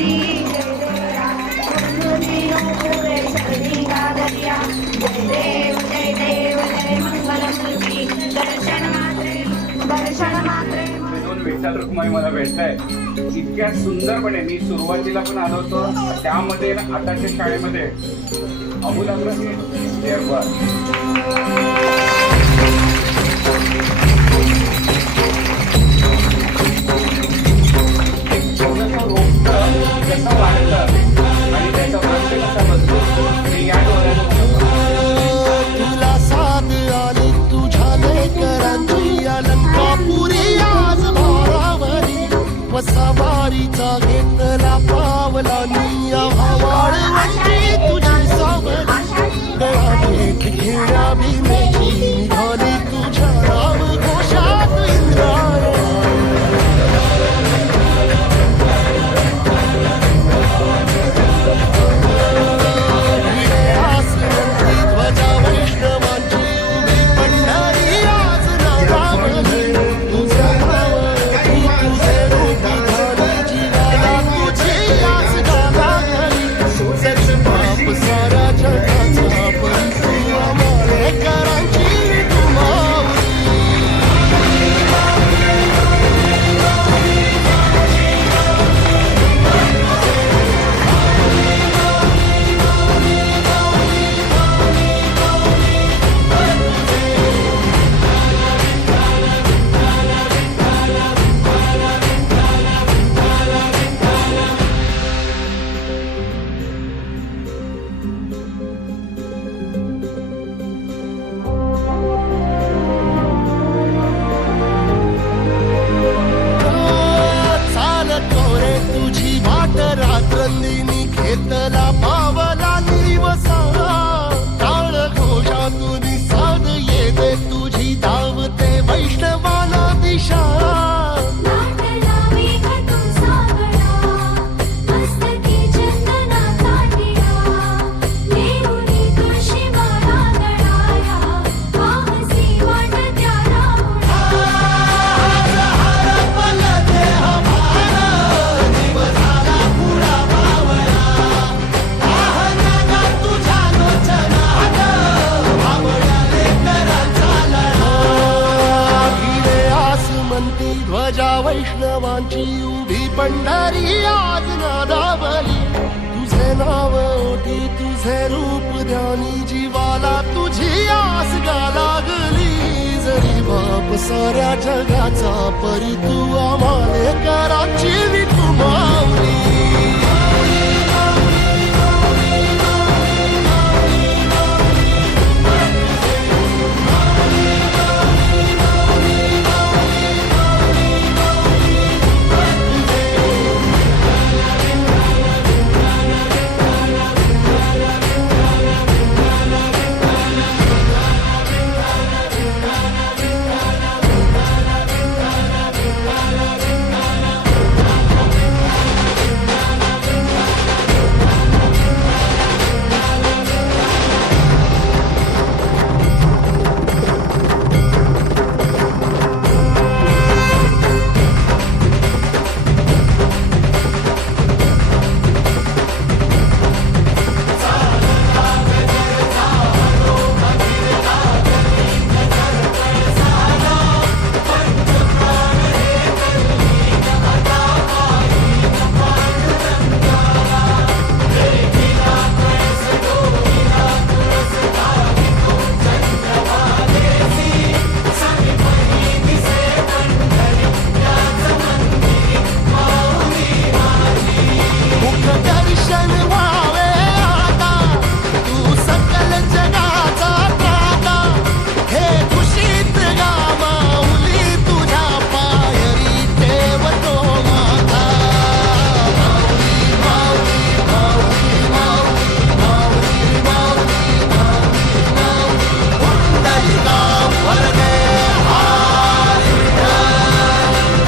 हरी जय देव जय मंगलमूर्ती दर्शन मात्रे दोन विठ्ठल रुक्माई मला भेटताय इतक्या सुंदरपणे. मी सुरुवातीला पण आलो होतो त्यामध्ये आताच्या शाळेमध्ये अमूलाग्र कसं वाढतं आणि त्याचा प्रश्न कसा बसतो मी या तुला साथ आली तुझ्या लेकरांची अलंकापुरी आज भारावरी वसावारीचा घेतला पावला निया वाळवंची तुझी सावली गळाने खेळा भीमेची निघाली तुझ्या राम घोषात इंद्रायण. रात्रंदिनी घेतला पावला दिवसा काळ घोषातून साध येते तुझी धावते वैष्णवाला दिशा. ध्वजा वैष्णवांची उभी पंढरी आज नादावली तुझे नाव ओटी तुझे रूप ध्यानी जीवाला तुझी आस गा लागली. जरी बाप साऱ्या जगाचा परी तू आम्हाले कराची विठुमा